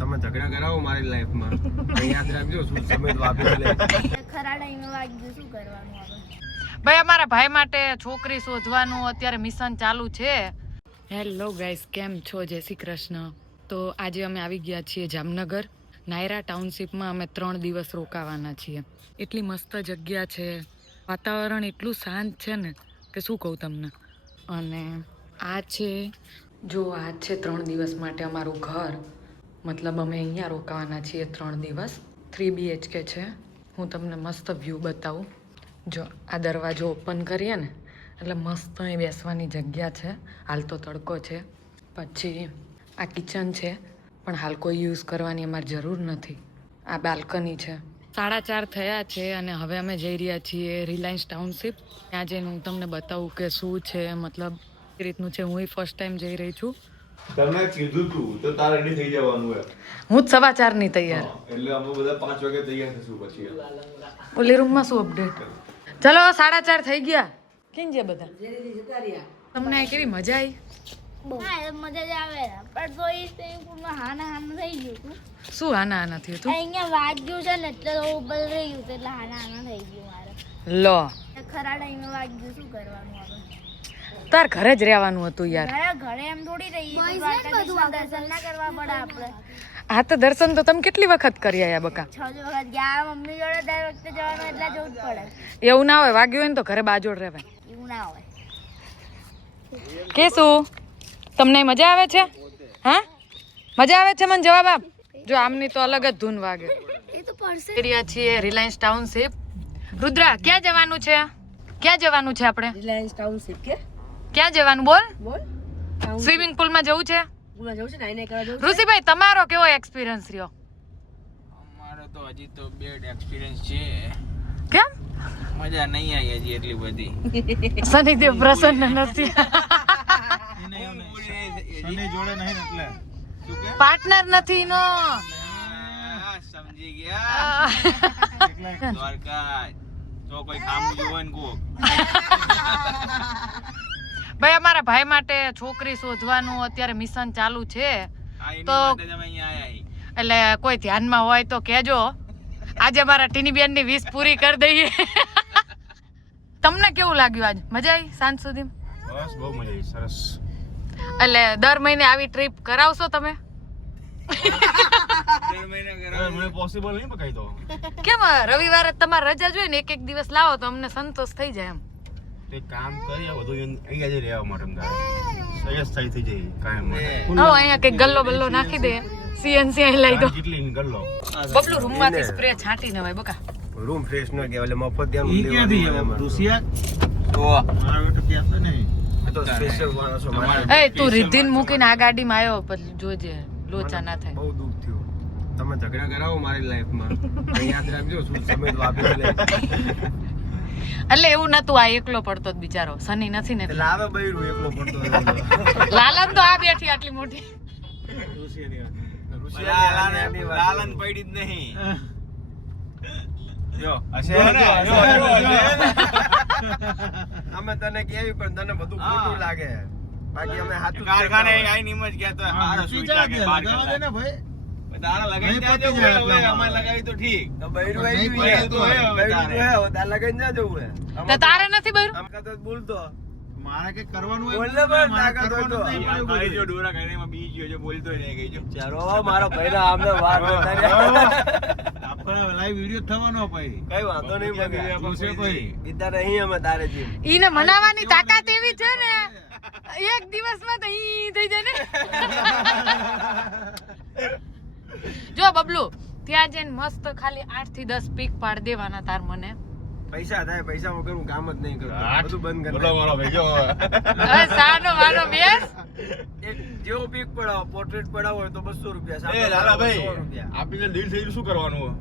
તમે ઝઘડા કરાવો મારી લાઈફમાં યાદ રાખજો શું સમય વાપરી લે ખરા ટાઈમે વાગ્યું શું કરવાનું હવે ભાઈ અમારા ભાઈ માટે છોકરી શોધવાનું અત્યારે મિશન ચાલુ છે. હેલો ગાઈસ, કેમ છો? જય શ્રી કૃષ્ણ. તો આજે અમે આવી ગયા છીએ જામનગર નાયરા ટાઉનશીપમાં. અમે 3 દિવસ રોકાવાના છીએ. એટલી મસ્ત જગ્યા છે, વાતાવરણ એટલું શાંત છે ને કે શું કહું તમને. અને આ છે, જો આ છે 3 દિવસ માટે અમારું ઘર. મતલબ અમે અહીંયા રોકાવાના છીએ 3 દિવસ. 3 BHK છે. હું તમને મસ્ત વ્યૂ બતાવું. જો આ દરવાજો ઓપન કરીએ ને એટલે મસ્ત અહીં બેસવાની જગ્યા છે. હાલ તો તડકો છે. પછી આ કિચન છે, પણ હાલ કોઈ યુઝ કરવાની અમારી જરૂર નથી. આ બાલ્કની છે. 4:30 થયા છે અને હવે અમે જઈ રહ્યા છીએ રિલાયન્સ ટાઉનશીપ. ત્યાં જઈને હું તમને બતાવું કે શું છે, મતલબ એ રીતનું છે. હું ફર્સ્ટ ટાઈમ જઈ રહી છું. તમે કીધું તું તો તાર રેડી થઈ જવાનું હે. હું જ 4:15 તૈયાર. એટલે અમે બધા 5 વાગે તૈયાર થશું. પછી ઓલી રૂમમાં શું અપડેટ? ચલો 4:30 થઈ ગયા. કેમ છે બધા? તમને કેવી મજા આવી? હા મજા જ આવે પણ તો એ સ્વિમિંગ હાના થઈ ગયું હતું. શું હાના થયું હતું? અહીંયા વાગ્યું છે ને એટલે તો ઉબલ રહી ગયું એટલે હાના થઈ ગયું મારે. લો, ખરા ટાઈમે વાગ્યું શું કરવાનું હવે તાર ઘરે જ રહેવાનું હતું યાર. ઘરે એમ થોડી રહી દર્શન ના કરવા પડે આપણે. હા તો દર્શન તો તમે કેટલી વખત કરી આયા બકા? 6 વખત ગયા. મમ્મી જોડે દર વખતે જવાનું એટલે જવું જ પડે. એવું ના હોય, વાગ્યું હોય ને તો ઘરે બાજોડ રહેવાય. એવું ના હોય. કે શું તમને મજા આવે છે? હા મજા આવે છે? મને જવાબ આપ. જો આમની તો અલગ જ ધૂન વાગે. એ તો પડશે. એરિયા છીએ રિલાયન્સ ટાઉનશીપ. રુદ્રા, ક્યાં જવાનું છે? ક્યાં જવાનું છે આપણે? રિલાયન્સ ટાઉનશીપ કે ક્યાં જવાનું બોલ? બોલ સ્વિમિંગ પુલમાં જવું છે? પૂરા જવું છે નાઈને કરવા જવું ઋષિભાઈ, તમારો કેવો એક્સપિરિયન્સ રહ્યો? અમારો તો હજી તો બેડ એક્સપિરિયન્સ છે. કેમ? મજા નહીં આવી હજી એટલી બધી. શનિદેવ પ્રસન્ન નથી. શનિ જોડે નહીં એટલે શું કે પાર્ટનર નથી નો. સમજી ગયા દ્વારકા તો કોઈ કામ જોવે ને કો. ભાઈ અમારા ભાઈ માટે છોકરી શોધવાનું અત્યારે મિશન ચાલુ છે. તો એટલે કોઈ ધ્યાનમાં હોય તો કહેજો. આજે અમારા ટીની બેન ની 20 પૂરી કરી દઈએ. તમને કેવું લાગ્યું આજ? મજા આવી સાંજ સુધી? બસ બહુ મજા આવી. સરસ. એટલે દર મહિને આવી ટ્રીપ કરાવશો તમે? મને પોસિબલ નહીં બકાઈ તો. કેમ રવિવારે તમારે રજા જોઈએ ને, એક દિવસ લાવો તો અમને સંતોષ થઈ જાય એમ. તે કામ કરીએ બધું અહીંયા જ રહેવા માટે સહજ થઈ જાય કાયમ માટે. આવો અહીંયા કઈ ગલ્લો બલ્લો નાખી દે. CNC અહીં લઈ દો. કેટલી ગલ્લો બબલુ રૂમમાંથી સ્પ્રે છાંટી નવાય બકા. રૂમ ફ્રેશ ન કહેવાય એટલે મફત ધ્યાન રુસિયા તો મારા બેટો ત્યાં છે નહીં. આ તો સ્પેશિયલ માણસો મારા એ તું રિદ્ધિન મૂકીને આ ગાડીમાં આવ્યો પછી જોજે લોચા ના થાય. બહુ દુઃખ થયું. તમે ઝઘડા કરાવો મારી લાઈફમાં યાદ રાખજો શું સમય વાપરી લે એટલે એવું નતું, આ એકલો પડતો જ બિચારો. શનિ નથી ને એટલે. લાવે બૈરું એકલો પડતો લાલન તો આ બેઠી આટલી મોટી. લાલન પડી જ નહીં. જો અમે તને કેવી પણ તને બધું ખોટું લાગે. બાકી અમે હાથું કારખાને આઈને હિંમત ગયા તો હારો સ્વીટ લાગે બાર કરતા. ભાઈ તારા લગાઈ જાજો હવે અમે લગાવી તો ઠીક. તો બૈરું આવી ગયું તો હે બૈરું હે તાર લગાઈ જાજો હવે. તો તારે નથી બૈરું? આમ કતો બોલતો મારે કે કરવાનું હોય બોલ ને બસ તાકાત હોય તો મારે જો ડોરા કઈમાં બી ગયો છે બોલતો નહીં ગઈ જો ચારો મારો ભઈના આમને વાત કરતા આપણે લાઈવ વિડિયો થવાનો ભાઈ. કઈ વાંધો નહીં પૂછે ભાઈ. બીતા નહીં અમે તારે જી ઈને મનાવાની તાકાત એવી છે ને, એક દિવસમાં તો ઈ થઈ જાય ને. જો બબલુ, ત્યાં જઈને મસ્ત ખાલી 8 થી 10 પીક પાડ દેવાના તાર મને. પૈસા થાય, પૈસા વગર હું કામ જ નહીં કરું. બધું બંધ કરી બોલો મારો ભાઈ જો હવે સાનો માનો બેસ. એક જેવો પીક પડાવો પોર્ટ્રેટ પડાવો હોય તો 200 રૂપિયા. એ લાલા ભાઈ 100 રૂપિયા. આપીને ડીલ થઈ ગયું શું કરવાનું?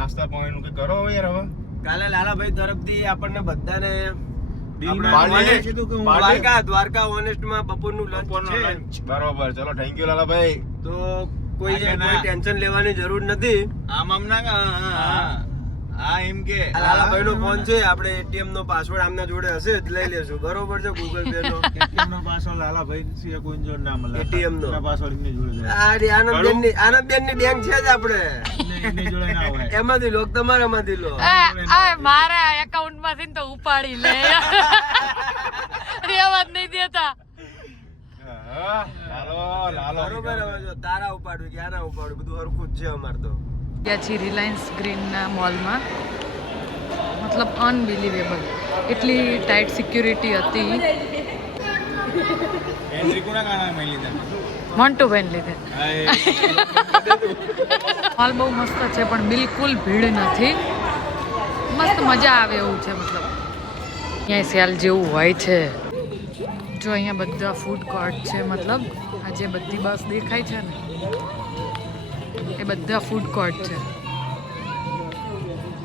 નાસ્તા પાણીનું કે કરો યાર હવે. કાલે લાલાભાઈ તરફથી આપણને બધાને પાર્ટી દ્વારકા ઓનેસ્ટમાં બપોરનું લંચ છે. બરોબર, ચલો થેન્ક યુ લાલા ભાઈ. તો કોઈ ટેન્શન લેવાની જરૂર નથી. આમ ના હા એમ કે લાલાભાઈ નો ફોન છે, આપણે એટીએમ નો પાસવર્ડ આમના જોડે હશે જ લઈ લેશું, બરોબર છે? ગૂગલ પે નો ATM નો પાસવર્ડ લાલાભાઈ સિવાય કોઈ જોડ ના મળે. ATM નો. એના પાસવર્ડ એમની જોડે છે. આ રે આનંદબેન ની બેંક છે જ આપણે, એમની જોડે ના હોય. એમાંથી લો તમારામાંથી લો. મારા એકાઉન્ટ માંથી તો ઉપાડી લે રેવા જ નહીં દેતા. લાલો બરોબર, હવે જો તારા ઉપાડું કે આના ઉપાડું બધું હરખું જ છે અમાર તો. ગયા છીએ રિલાયન્સ ગ્રીનના મોલમાં. મતલબ અનબિલીવેબલ, એટલી ટાઈટ સિક્યુરિટી હતી. એન્ટ્રી કોના કારણે મેં લીધા? મોન્ટુભાઈને લીધે. મોલ બહુ મસ્ત છે પણ બિલકુલ ભીડ નથી. મસ્ત મજા આવે એવું છે. મતલબ અહીંયા સેલ જેવું હોય છે. જો અહીંયા બધા ફૂડ કોર્ટ છે. મતલબ આ જે બધી બસ દેખાય છે ને એ બધા ફૂડ કોર્ટ છે.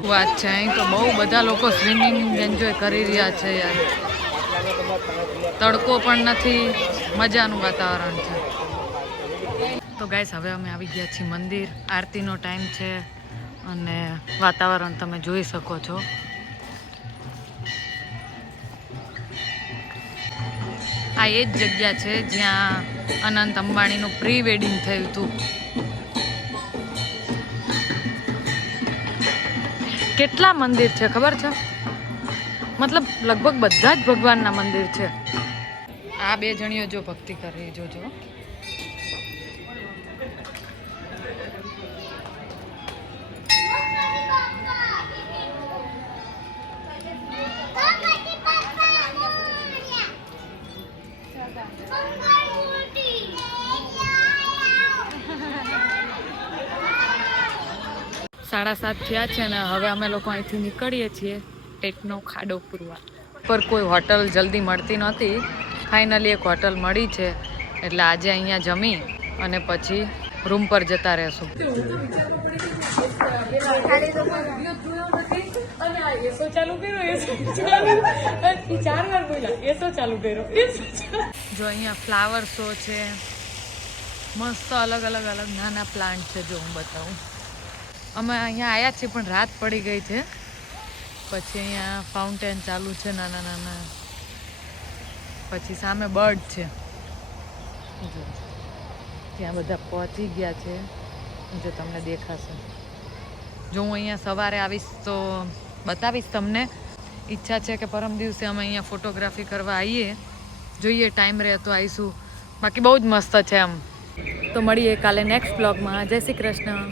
વાત છે, અહીં તો બહુ બધા લોકો સ્વિમિંગ એન્જોય કરી રહ્યા છે યાર. તડકો પણ નથી, મજાનું વાતાવરણ છે. તો ગાઈસ હવે અમે આવી ગયા છીએ મંદિર. આરતીનો ટાઈમ છે અને વાતાવરણ તમે જોઈ શકો છો. આ એ જ જગ્યા છે જ્યાં અનંત અંબાણીનું પ્રી વેડિંગ થયું હતું. કેટલા મંદિર છે ખબર છે? મતલબ લગભગ બધા જ ભગવાનના મંદિર છે. આ બે જણીઓ જો ભક્તિ કરી જોજો. સાડા 7 થયા છે ને હવે અમે લોકો અહીંથી નીકળીએ છીએ ટેકનો ખાડો પૂરવા. પર કોઈ હોટલ જલ્દી મળતી નહોતી. ફાઇનલી એક હોટલ મળી છે એટલે આજે અહીંયા જમી અને પછી રૂમ પર જતા રહેશું. જો અહીંયા ફ્લાવર શો છે, મસ્ત અલગ અલગ નાના પ્લાન્ટ છે. જો હું બતાવું, અમે અહીંયા આવ્યા છીએ પણ રાત પડી ગઈ છે. પછી અહીંયા ફાઉન્ટેન ચાલુ છે નાના નાના. પછી સામે બર્ડ છે. ત્યાં બધા પહોંચી ગયા છે. જો તમને દેખાશે. જો હું અહીંયા સવારે આવીશ તો બતાવીશ તમને. ઈચ્છા છે કે પરમ દિવસે અમે અહીંયા ફોટોગ્રાફી કરવા આવીએ. જોઈએ ટાઈમ રહે તો આવીશું. બાકી બહુ જ મસ્ત છે આમ. તો મળીએ કાલે નેક્સ્ટ બ્લોગમાં. જય શ્રી કૃષ્ણ.